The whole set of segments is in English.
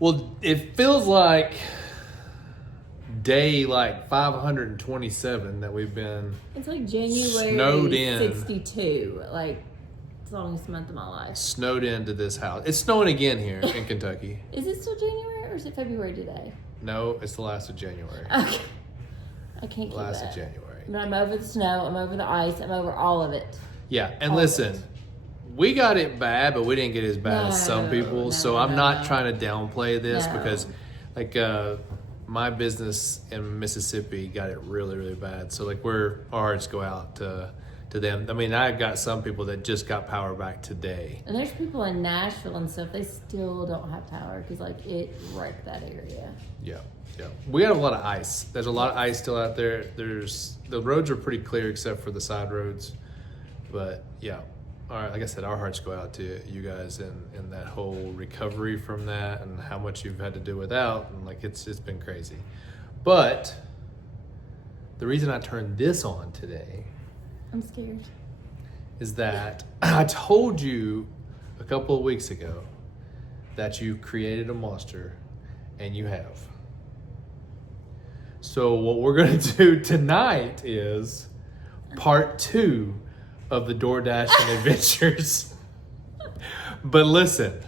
Well, it feels like day like 527 that we've been. It's like January snowed in. 62. Like, it's the longest month of my life. Snowed into this house. It's snowing again here in Kentucky. Is it still January or is it February today? No, it's the last of January. Okay. I can't keep Last that. of January. But I'm over the snow. I'm over the ice. I'm over all of it. Yeah, and All of listen, it. we got it bad, but we didn't get it as bad as some No, people. no, So I'm not no. trying to downplay this No. because, like, my business in Mississippi got it really, really bad. So like, our hearts go out to them. I mean, I've got some people that just got power back today. And there's people in Nashville and stuff. They still don't have power because like it wrecked that area. Yeah. We have a lot of ice. There's a lot of ice still out there. The roads are pretty clear except for the side roads. But yeah, all right. Like I said, our hearts go out to you guys in that whole recovery from that and how much you've had to do without. And like, it's been crazy. But the reason I turned this on today I'm scared. is that I told you a couple of weeks ago that you created a monster, and you have. So what we're going to do tonight is part 2 of the DoorDashing adventures. But listen,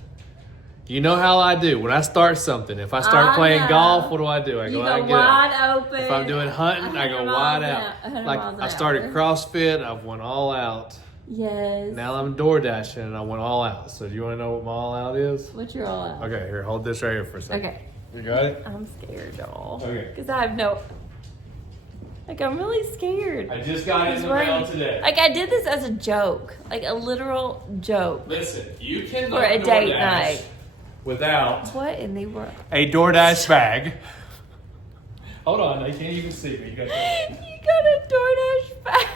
you know how I do. When I start something, if I start playing golf, what do? I go You out go and get up. wide open. If I'm doing hunting, I go 100 wide miles out. 100 Like miles an I started hour. CrossFit, I've went all out. Yes. Now I'm DoorDashing and I went all out. So do you want to know what my all out is? What's your all out? Okay, here, hold this right here for a second. Okay. You got it? I'm scared, y'all. Okay. Because I have no. Like, I'm really scared. I just got it in the Right. mail today. Like, I did this as a joke. Like, a literal joke. Listen, you can For a date night. without What in the world? a DoorDash bag. Hold on, I can't even see me. You got that? You got a DoorDash bag.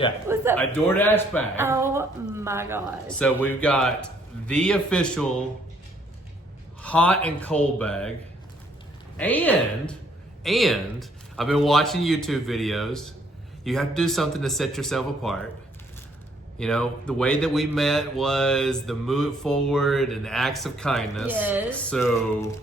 Yeah, What's that? a DoorDash bag. Oh my gosh. So we've got the official hot and cold bag, and I've been watching YouTube videos. You have to do something to set yourself apart. You know, the way that we met was the move it forward and acts of kindness. Yes. So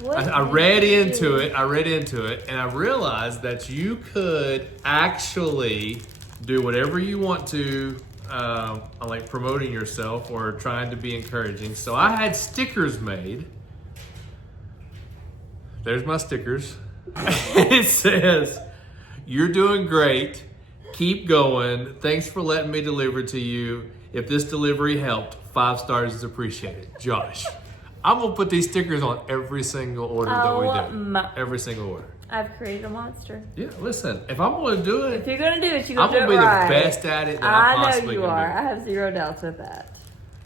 What I read into it. And I realized that you could actually do whatever you want to, like promoting yourself or trying to be encouraging. So I had stickers made. There's my stickers. It says, "You're doing great. Keep going. Thanks for letting me deliver to you. If this delivery helped, 5 stars is appreciated. Josh." I'm gonna put these stickers on every single order that we do. Every single order. I've created a monster. Yeah, listen. If I'm gonna do it, If you're gonna do it, you're I'm gonna gonna do be it right. the best at it that I I know possibly you can are. do. I have zero doubts with that.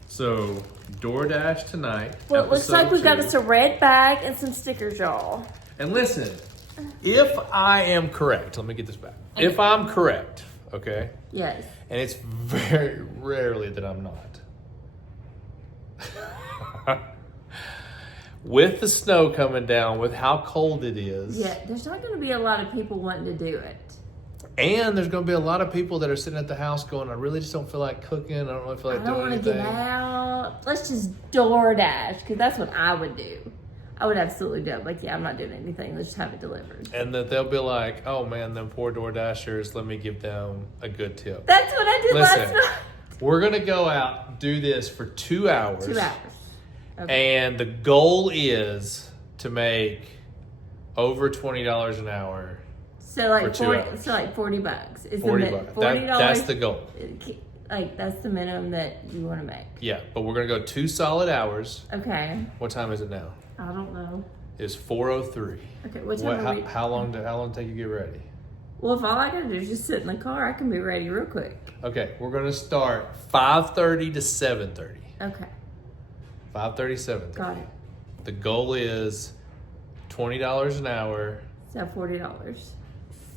So DoorDash tonight. Well, it looks like episode we've got 2. us a red bag and some stickers, y'all. And listen, if I am correct, let me get this back. If I'm correct, okay, Yes. and it's very rarely that I'm not. With the snow coming down, with how cold it is, Yeah, there's not going to be a lot of people wanting to do it. and there's going to be a lot of people that are sitting at the house going, "I really just don't feel like cooking. I don't really feel like I don't doing want to anything." get out. Let's just DoorDash, because that's what I would do. I would absolutely do it. Like, yeah, I'm not doing anything. Let's just have it delivered. And that they'll be like, "Oh man, them poor Door Dashers, let me give them a good tip." That's what I did Listen, last night. We're going to go out, do this for 2 hours. 2 hours. Okay. And the goal is to make over $20 an hour. So like for 2 40. hours. So like $40 is $40. the $40. That's the goal. Like that's the minimum that you want to make. Yeah, but we're going to go 2 solid hours. Okay. What time is it now? I don't know. It's 4:03. Okay. What time are we? How long did it take you to get ready? Well, if all I gotta do is just sit in the car, I can be ready real quick. Okay, we're going to start 5:30 to 7:30. Okay. 5:30, 7:30. Got it. The goal is $20 an hour, So $40.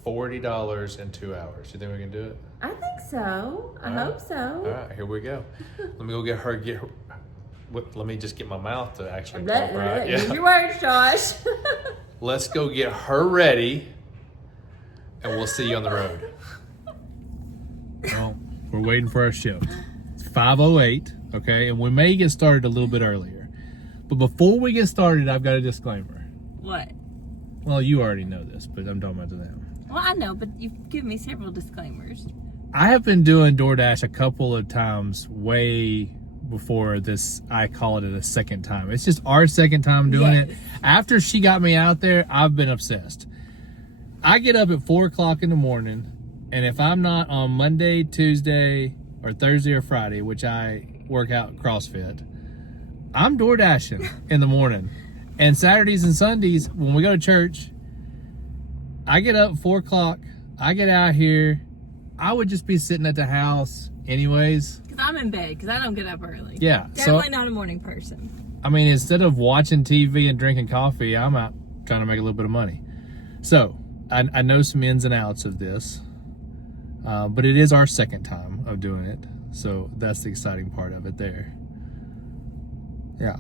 $40 in 2 hours. You think we can do it? I think so. I All right. hope so. All right, here we go. Let me go get her. Let me just get my mouth to actually Blah, talk blah, right. blah. Use Yeah. your words, Josh. Let's go get her ready, and we'll see you on the road. Well, we're waiting for our shift. It's 5:08, okay, and we may get started a little bit earlier. But before we get started, I've got a disclaimer. What? Well, you already know this, but I'm talking about to them. Well, I know, but you've given me several disclaimers. I have been doing DoorDash a couple of times way before this. I call it a second time. It's just our second time doing it. After she got me out there, I've been obsessed. I get up at 4 o'clock in the morning, and if I'm not on Monday, Tuesday, or Thursday or Friday, which I work out CrossFit, I'm door dashing in the morning. And Saturdays and Sundays, when we go to church, I get up at 4 o'clock, I get out here, I would just be sitting at the house anyways. Because I'm in bed, because I don't get up early. Yeah. Definitely not a morning person. I mean, instead of watching TV and drinking coffee, I'm out trying to make a little bit of money. So, I know some ins and outs of this, but it is our second time of doing it. So, that's the exciting part of it there. Yeah.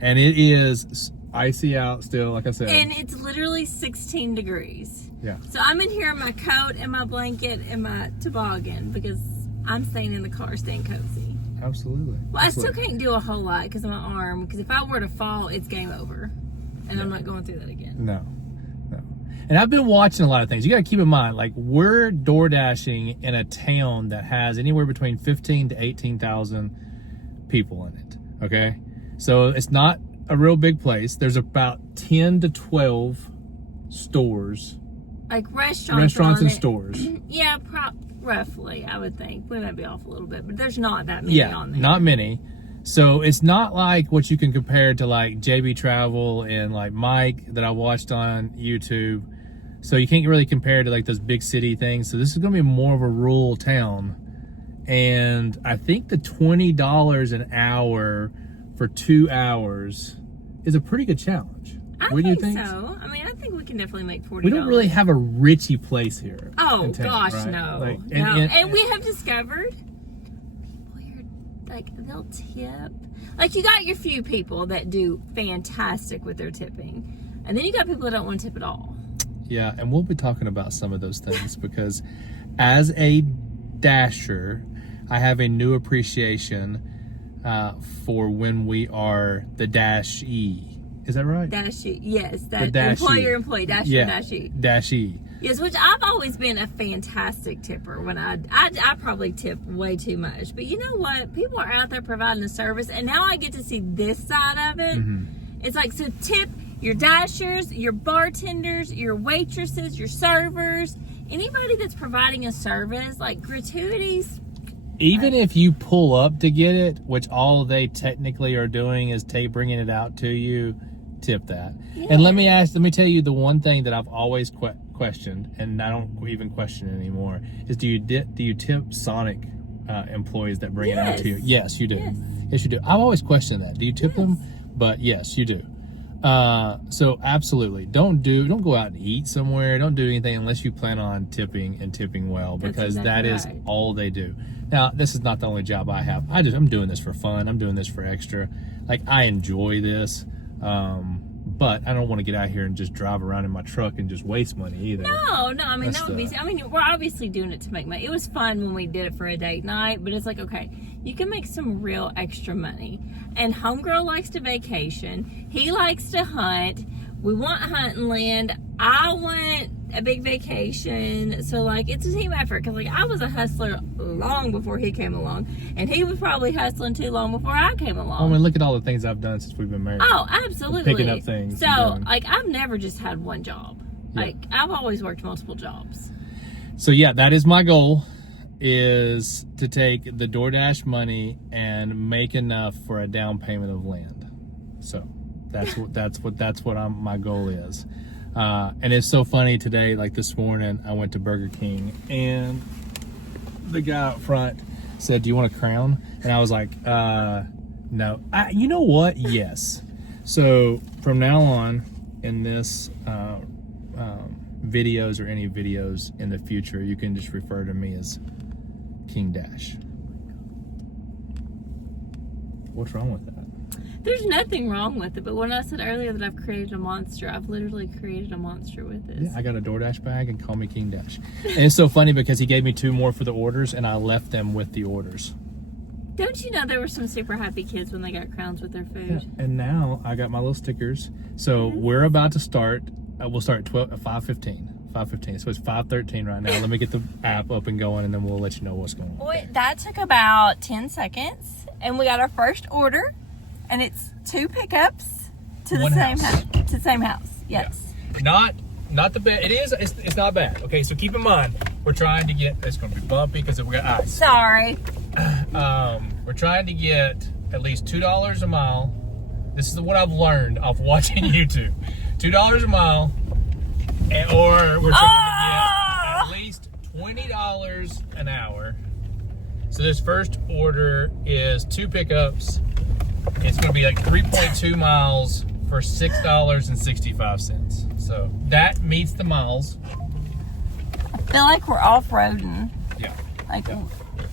And it is icy out still, like I said. And it's literally 16 degrees. Yeah. So, I'm in here in my coat and my blanket and my toboggan because I'm staying in the car, staying cozy. Absolutely. Well, Absolutely. I still can't do a whole lot because of my arm. Because if I were to fall, it's game over. And I'm not going through that again. No. And I've been watching a lot of things. You got to keep in mind, like, we're door dashing in a town that has anywhere between 15 to 18,000 people in it. Okay. So it's not a real big place. There's about 10 to 12 stores. Like restaurants and it. stores. Yeah, roughly, I would think. We might be off a little bit, but there's not that many on there. Not many. So it's not like what you can compare to like JB Travel and like Mike that I watched on YouTube. So you can't really compare to like those big city things. So this is going to be more of a rural town. And I think the $20 an hour for 2 hours is a pretty good challenge. I Wouldn't think you think so. I mean, I think we can definitely make $40. We don't really have a richy place here. Oh, in town, gosh, right? no. Like, And we have discovered people are, like, they'll tip. Like, you got your few people that do fantastic with their tipping. And then you got people that don't want to tip at all. Yeah, and we'll be talking about some of those things because as a dasher, I have a new appreciation for when we are the dashee. Is that right? Dashee, yes. That dashee. Employer, dasher, dashee. Dashee. Yes, which I've always been a fantastic tipper. When I probably tip way too much. But you know what? People are out there providing a service, and now I get to see this side of it. Mm-hmm. It's like, so tip your dashers, your bartenders, your waitresses, your servers, anybody that's providing a service, like gratuities. Even if you pull up to get it, which all they technically are doing is bringing it out to you, tip that. Yeah. And let me tell you the one thing that I've always questioned, and I don't even question it anymore, is do you tip Sonic employees that bring it out to you? Yes, you do. Yes, you do. I've always questioned that. Do you tip them? But yes, you do. So absolutely, don't go out and eat somewhere. Don't do anything unless you plan on tipping and tipping well, because that is all they do. Now, this is not the only job I have. I'm doing this for fun. I'm doing this for extra. Like, I enjoy this. But I don't want to get out here and just drive around in my truck and just waste money either. No, I mean, that would be, I mean, we're obviously doing it to make money. It was fun when we did it for a date night, but it's like, okay, you can make some real extra money. And homegirl likes to vacation. He likes to hunt. We want hunting land. I want a big vacation. So, like, it's a team effort. Because, like, I was a hustler long before he came along. And he was probably hustling too long before I came along. I mean, look at all the things I've done since we've been married. Oh, absolutely. Picking up things. So, like, I've never just had one job. Yeah. Like, I've always worked multiple jobs. So, yeah, that is my goal, is to take the DoorDash money and make enough for a down payment of land. So that's what my goal is. And it's so funny today, like this morning, I went to Burger King and the guy out front said, "Do you want a crown?" And I was like, no. You know what? Yes. So from now on, in this videos or any videos in the future, you can just refer to me as King Dash. What's wrong with that? There's nothing wrong with it, but when I said earlier that I've created a monster, I've literally created a monster with this. Yeah, I got a DoorDash bag and call me King Dash. And it's so funny because he gave me 2 more for the orders and I left them with the orders. Don't you know there were some super happy kids when they got crowns with their food? Yeah. And now I got my little stickers. So we're about to start. We'll start at 5:15. 5:15. So it's 5:13 right now. Let me get the app up and going, and then we'll let you know what's going on. Boy, that took about 10 seconds, and we got our first order, and it's 2 pickups to the same house. To the same house. Yes. Yeah. Not the bad. It's not bad. Okay, so keep in mind we're trying to get. It's going to be bumpy because we got ice. Sorry. We're trying to get at least $2 a mile. This is what I've learned off watching YouTube. $2 a mile, or we're trying to get at least $20 an hour. So this first order is 2 pickups. It's going to be like 3.2 miles for $6.65. So that meets the miles. I feel like we're off-roading. Yeah. Like,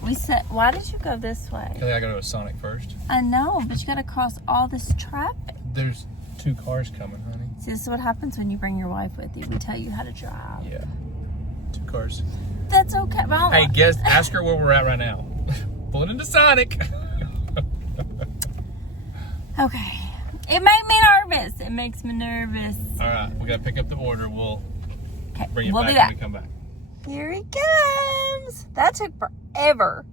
we said, why did you go this way? I think I gotta go to Sonic first. I know, but you gotta cross all this traffic. There's 2 cars coming, honey. See, this is what happens when you bring your wife with you. We tell you how to drive. Yeah. 2 cars. That's okay. Well, Hey, ask her where we're at right now. Pulling into Sonic. Okay. It made me nervous. It makes me nervous. All right, we gotta pick up the order. We'll bring it we'll back do that. when we come back. Here he comes. That took forever.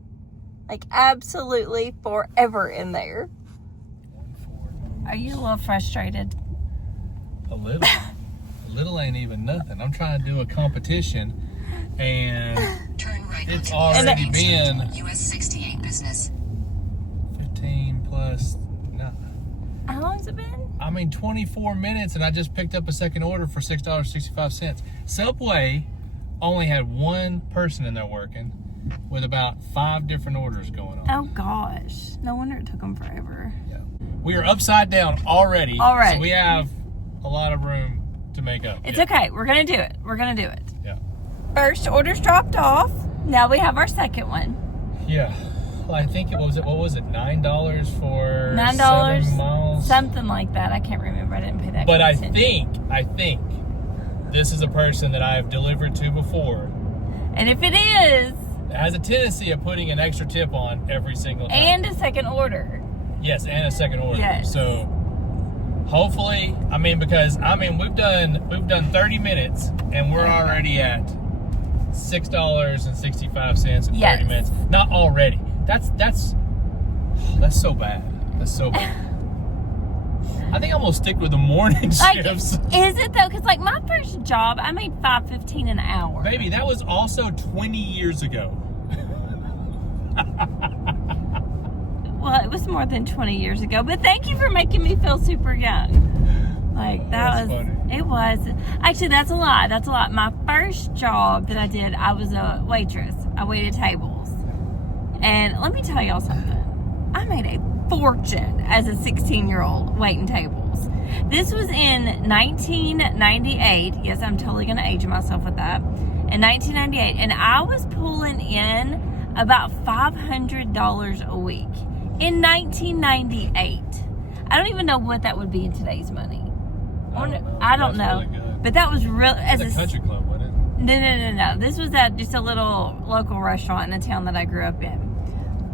Like, absolutely forever in there. Are you a little frustrated? A little. A little ain't even nothing. I'm trying to do a competition, and Turn right it's onto already been US 68 business. 15 plus. No, How long has it been? 24 minutes, and I just picked up a second order for $6.65. Subway only had 1 person in there working, with about 5 different orders going on. Oh, gosh. No wonder it took them forever. Yeah. We are upside down already. Already. So we have a lot of room to make up. It's okay. We're going to do it. We're going to do it. Yeah. First order's dropped off. Now we have our second one. Yeah. Well, I think what was it? $9 for $9, 7 miles? something like that. I can't remember. I didn't pay that. But I attention. think this is a person that I've delivered to before. And if it is, It has a tendency of putting an extra tip on every single time. and a second order. Yes, and a second order. Yes. So hopefully, because we've done 30 minutes and we're already at $6.65 in 30 Yes. minutes. Not already. That's so bad. That's so bad. I think I'm gonna stick with the morning Like, shifts. is it though? Because like my first job, I made $5.15 an hour. Baby, that was also 20 years ago. Well, it was more than 20 years ago. But thank you for making me feel super young. Like that That's was. funny. It was. Actually, that's a lie. That's a lie. My first job that I did, I was a waitress. I waited tables. And let me tell y'all something. I made a fortune as a 16-year-old waiting tables. This was in 1998. Yes, I'm totally going to age myself with that. In 1998. And I was pulling in about $500 a week. In 1998. I don't even know what that would be in today's money. I don't know. Really good. But that was real. As It's a a country club, wasn't it? No. This was at just a little local restaurant in the town that I grew up in.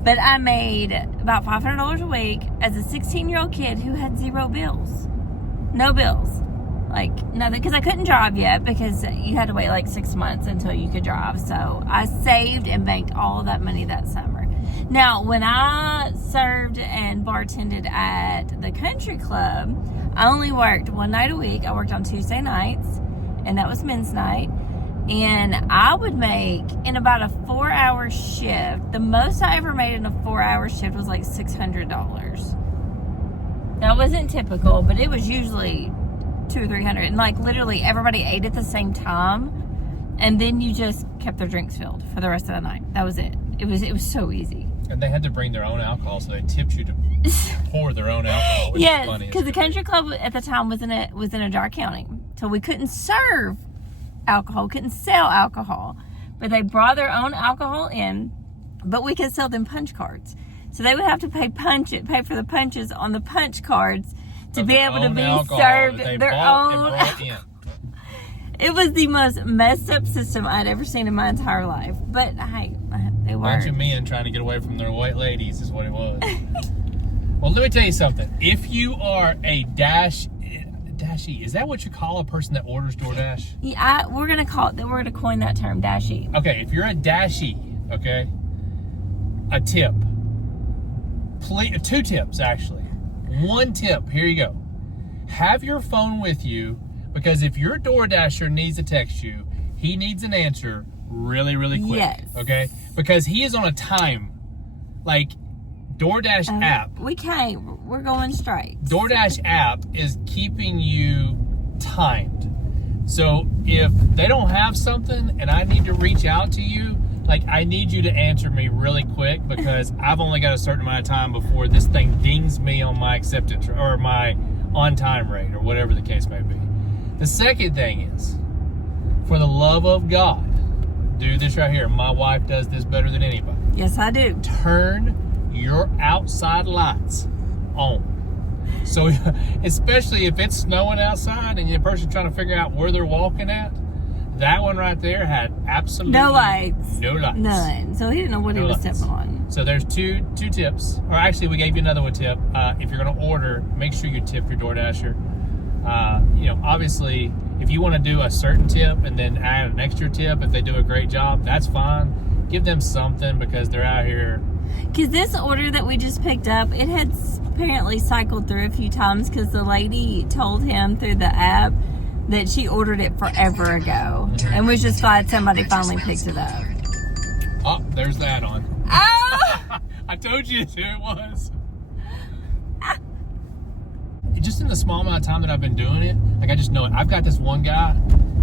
But I made about $500 a week as a 16-year-old kid who had 0 bills. No bills. Like, nothing. Because I couldn't drive yet because you had to wait like 6 months until you could drive. So I saved and banked all of that money that summer. Now, when I served and bartended at the country club, I only worked 1 night a week. I worked on Tuesday nights, and that was men's night. And I would make, in about a 4-hour shift, the most I ever made in a 4-hour shift was like $600. That wasn't typical, but it was usually $200 or $300. And like literally everybody ate at the same time. And then you just kept their drinks filled for the rest of the night. That was it. It was so easy. And they had to bring their own alcohol, so they tipped you to pour their own alcohol. Which Yes, is funny. because the country club at the time was in a jar county, so we couldn't serve alcohol, couldn't sell alcohol, but they brought their own alcohol in, but we could sell them punch cards. So they would have to pay for the punches on the punch cards to be able to be served their own. It was the most messed up system I'd ever seen in my entire life. But hey, They A were. bunch of men trying to get away from their white ladies is what it was. Well, let me tell you something. If you are a Dashie, is that what you call a person that orders DoorDash? Yeah, we're gonna coin that term, Dashie. Okay, if you're a Dashie, okay, a tip. Please, 2 tips actually. 1 tip. Here you go. Have your phone with you, because if your DoorDasher needs to text you, he needs an answer really, really quick. Yes. Okay? Because he is on a time. Like, DoorDash app. We can't. We're going straight. DoorDash app is keeping you timed. So if they don't have something and I need to reach out to you, like, I need you to answer me really quick, because I've only got a certain amount of time before this thing dings me on my acceptance or my on-time rate or whatever the case may be. The second thing is, for the love of God, do this right here. My wife does this better than anybody. Yes, I do. Turn your outside lights on. So, especially if it's snowing outside and the person's trying to figure out where they're walking at, that one right there had absolutely No lights. No lights. None. So he didn't know what he was lights. stepping on. So there's two tips. Or actually, we gave you another one tip. If you're going to order, make sure you tip your DoorDasher. Obviously, if you want to do a certain tip and then add an extra tip, if they do a great job, that's fine. Give them something, because they're out here. Because this order that we just picked up, it had apparently cycled through a few times, because the lady told him through the app that she ordered it forever ago, and was just glad somebody finally picked it up. Oh, there's the add-on. Oh! I told you who it was. Just in the small amount of time that I've been doing it, like, I just know it. I've got this one guy.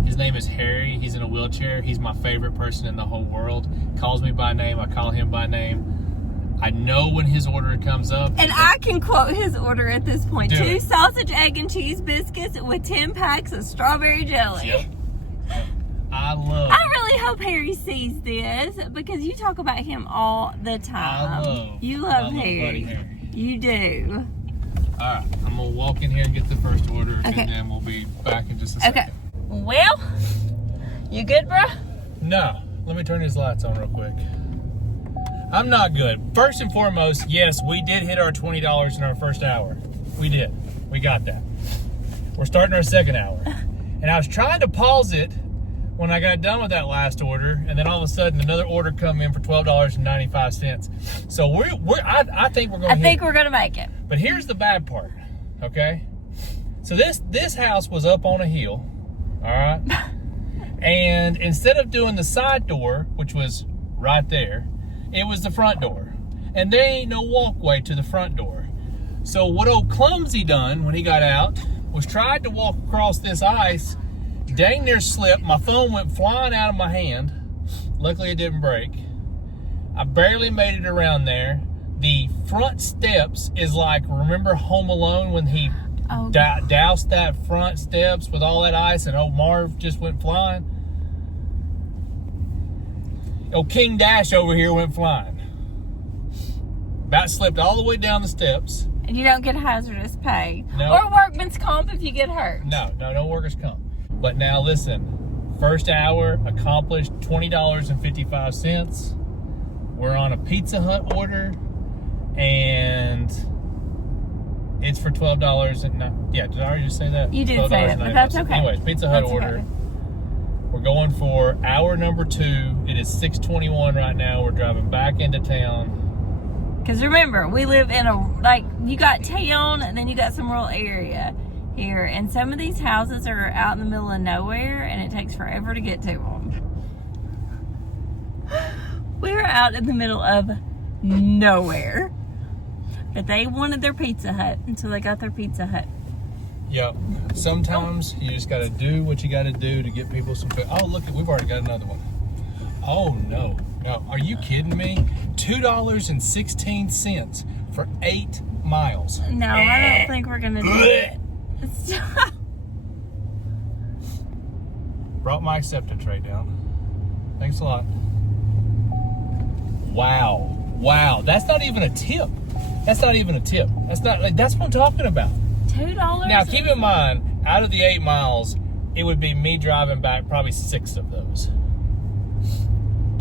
His name is Harry. He's in a wheelchair. He's my favorite person in the whole world. Calls me by name. I call him by name. I know when his order comes up. And I can quote his order at this point. Do 2 it. sausage, egg, and cheese biscuits with 10 packs of strawberry jelly. Yep. I love. I really hope Harry sees this, because you talk about him all the time. You love my little buddy Harry. Harry. You do. All right, I'm gonna walk in here and get the first order, Okay. and then we'll be back in just a second. Okay. Well, you good, bruh? No, let me turn these lights on real quick. I'm not good. First and foremost, yes, we did hit our $20 in our first hour. We did. We got that. We're starting our second hour. And I was trying to pause it when I got done with that last order, and then all of a sudden another order come in for $12.95. So I think we're going to I think we're gonna make it. But here's the bad part, okay? So this house was up on a hill, all right? And instead of doing the side door, which was right there, it was the front door. And there ain't no walkway to the front door. So what old Clumsy done when he got out was tried to walk across this ice, dang near slipped. My phone went flying out of my hand. Luckily it didn't break. I barely made it around there. The front steps is like, remember Home Alone when he doused that front steps with all that ice and old Marv just went flying? Old King Dash over here went flying. About slipped all the way down the steps. And you don't get hazardous pay. No. Or workman's comp if you get hurt. No workers' comp. But now listen, first hour accomplished, $20.55. We're on a Pizza Hut order, and it's for $12. Yeah, did I already just say that? You did say it, but that's okay. Anyways, Pizza Hut That's order. okay. We're going for hour number 2. It is 6:21 right now. We're driving back into town. Because remember, we live in you got town and then you got some rural area here. And some of these houses are out in the middle of nowhere and it takes forever to get to them. We're out in the middle of nowhere. But they wanted their Pizza Hut, and so they got their Pizza Hut. Yep. Sometimes you just got to do what you got to do to get people some food. Oh, look, we've already got another one. Oh, no. No, are you kidding me? $2.16 for 8 miles. No, I don't think we're going to do it. Brought my acceptance rate down. Thanks a lot. Wow. That's not even a tip. That's what I'm talking about. $2? Now, keep in mind, out of the 8 miles, it would be me driving back probably 6 of those.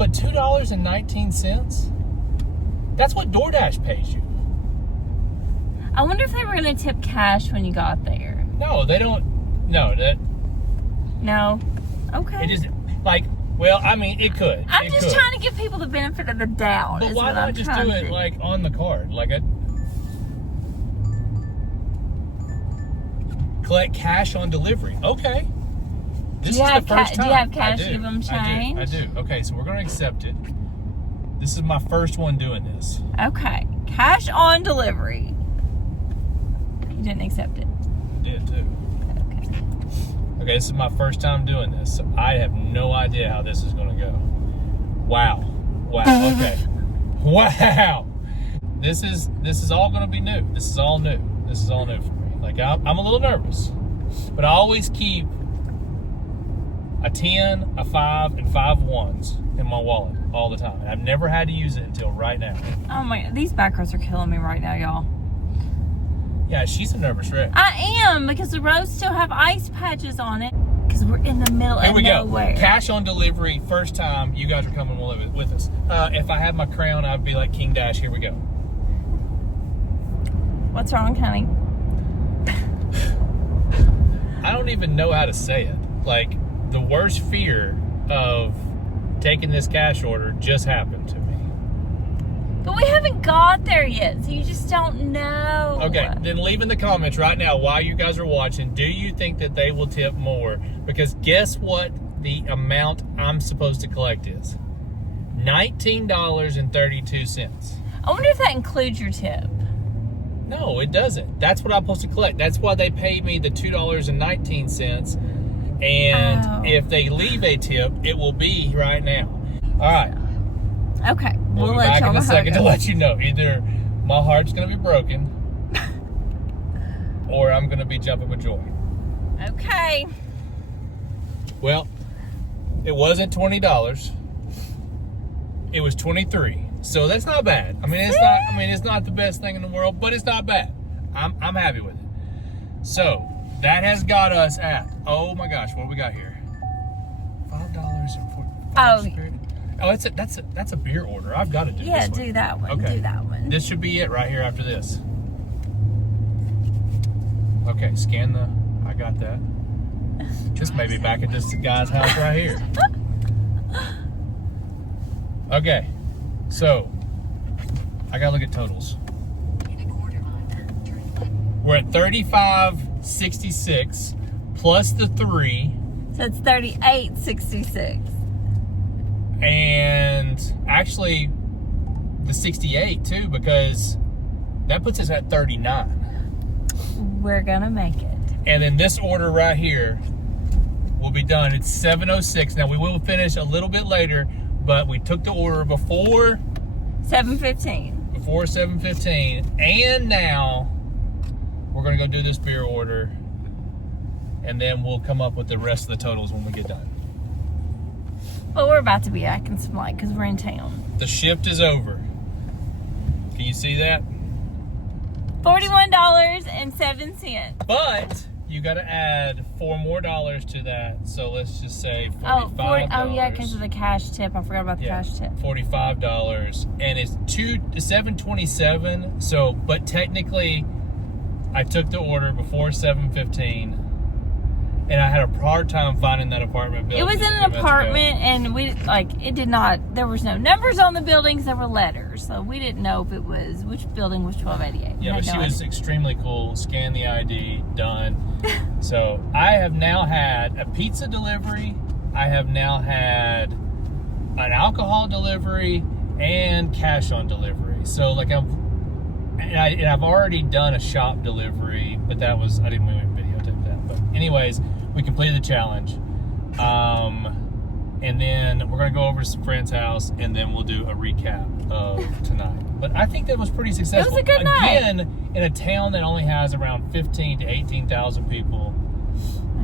But $2.19? That's what DoorDash pays you. I wonder if they were going to tip cash when you got there. No, they don't. No, that. No? Okay. It just, like, well, I mean, it could. I'm just trying to give people the benefit of the doubt. But why not just do it, like, on the card? Like, collect cash on delivery. Okay. This is the first time. Do you have cash to give them change? I do. Okay, so we're going to accept it. This is my first one doing this. Okay. Cash on delivery. You didn't accept it. I did, too. Okay. Okay, this is my first time doing this, so I have no idea how this is going to go. Wow. Wow. Okay. Wow. This is all going to be new. This is all new. This is all new for me. Like, I'm a little nervous, but I always keep a 10, a 5, and 5 ones in my wallet all the time. And I've never had to use it until right now. Oh my, these back rows are killing me right now, y'all. Yeah, she's a nervous wreck. I am, because the roads still have ice patches on it. Because we're in the middle of nowhere. Here we go. Cash on delivery, first time. You guys are coming with us. If I had my crown, I'd be like King Dash. Here we go. What's wrong, honey? I don't even know how to say it. Like, the worst fear of taking this cash order just happened to me. But we haven't got there yet, so you just don't know. Okay, then leave in the comments right now while you guys are watching. Do you think that they will tip more? Because guess what the amount I'm supposed to collect is? $19.32. I wonder if that includes your tip. No, it doesn't. That's what I'm supposed to collect. That's why they paid me the $2.19. And if they leave a tip, it will be right now. All right. Okay. We'll be back in a second to let you know. Either my heart's going to be broken or I'm going to be jumping with joy. Okay. Well, it wasn't $20. It was $23. So that's not bad. I mean, it's not the best thing in the world, but it's not bad. I'm happy with it. So that has got us at, oh my gosh, what do we got here? $5.40. Oh, that's a beer order. I've got to do this one. Yeah, do that one. Okay. Do that one. This should be it right here after this. Okay, scan the, I got that. This may be back at this guy's house right here. Okay, so I gotta look at totals. We're at $35.66 plus the 3. So it's $38.66. And actually the 68 too, because that puts us at 39. We're gonna make it. And then this order right here will be done. It's 7:06. Now we will finish a little bit later, but we took the order before 7:15. Before 7:15, and now we're gonna go do this beer order, and then we'll come up with the rest of the totals when we get done. But we're about to be acting some light because we're in town. The shift is over. Can you see that? $41.07. But you got to add $4 more to that. So let's just say $45. Oh yeah, because of the cash tip. I forgot about the cash tip. $45, and it's $7.27. So, but technically, I took the order before 7:15. And I had a hard time finding that apartment building. It was in an apartment, and there was no numbers on the buildings, there were letters. So we didn't know if it was, which building was 1288. Yeah, but she was extremely cool. Scan the ID, done. So I have now had a pizza delivery. I have now had an alcohol delivery and cash on delivery. So like I've already done a shop delivery, but I didn't really videotape that. But anyways, we completed the challenge. And then we're gonna go over to some friend's house, and then we'll do a recap of tonight. But I think that was pretty successful. It was a good night. Again, in a town that only has around 15 to 18,000 people,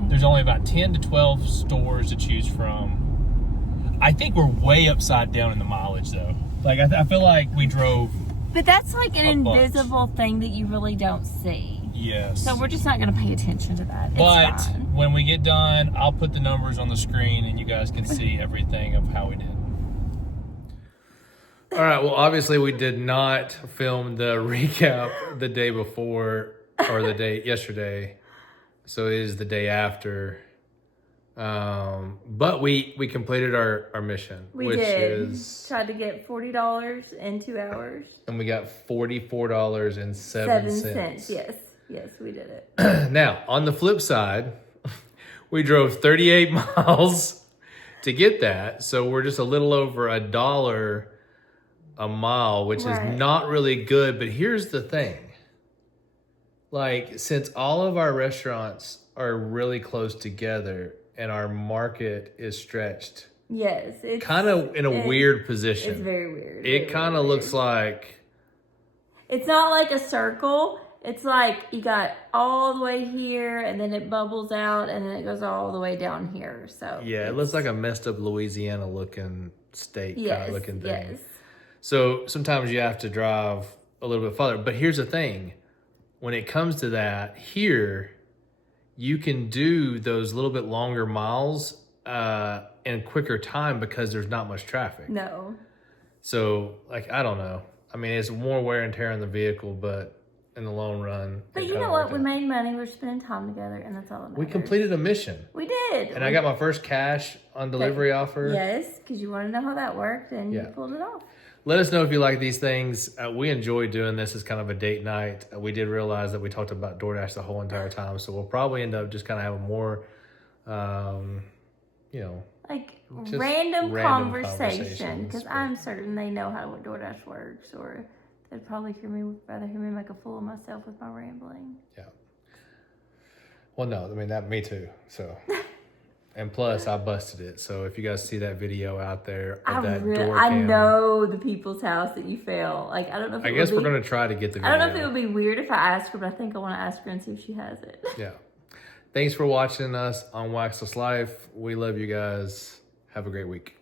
there's only about 10 to 12 stores to choose from. I think we're way upside down in the mileage, though. Like I feel like we drove. But that's like an invisible thing that you really don't see. Yes. So we're just not going to pay attention to that. But it's fine. When we get done, I'll put the numbers on the screen and you guys can see everything of how we did. All right. Well, obviously we did not film the recap the day before or the day yesterday. So it is the day after. But we completed our mission, We did. Tried to get $40 in 2 hours. and we got $44.07. Yes, we did it. Now, on the flip side, we drove 38 miles to get that. So we're just a little over $1 a mile, which is not really good. But here's the thing. Like, since all of our restaurants are really close together and our market is stretched, yes, it's kind of in a weird position. It's very weird. It kind of looks like, it's not like a circle. It's like you got all the way here and then it bubbles out and then it goes all the way down here. So yeah, it looks like a messed up Louisiana looking state kind of looking thing. Yes. So sometimes you have to drive a little bit farther. But here's the thing. When it comes to that, here, you can do those little bit longer miles in quicker time because there's not much traffic. No. So, like, I don't know. I mean, it's more wear and tear on the vehicle, but in the long run. But you know what? We made money. We're spending time together, and that's all that matters. We completed a mission. We did. And I got my first cash on delivery offer. Yes, because you want to know how that worked, and you pulled it off. Let us know if you like these things. We enjoy doing this as kind of a date night. We did realize that we talked about DoorDash the whole entire time, so we'll probably end up just kind of having more, like just random conversation. conversations, Because I'm certain they know how DoorDash works, or they'd probably rather hear me make a fool of myself with my rambling. Yeah. Well, no, I mean me too. So. And plus, I busted it. So if you guys see that video out there of that door I cam, know the people's house that you failed. Like, I don't know if I guess we're going to try to get the video. I don't know if it would be weird if I asked her, but I think I want to ask her and see if she has it. Yeah. Thanks for watching us on Waxless Life. We love you guys. Have a great week.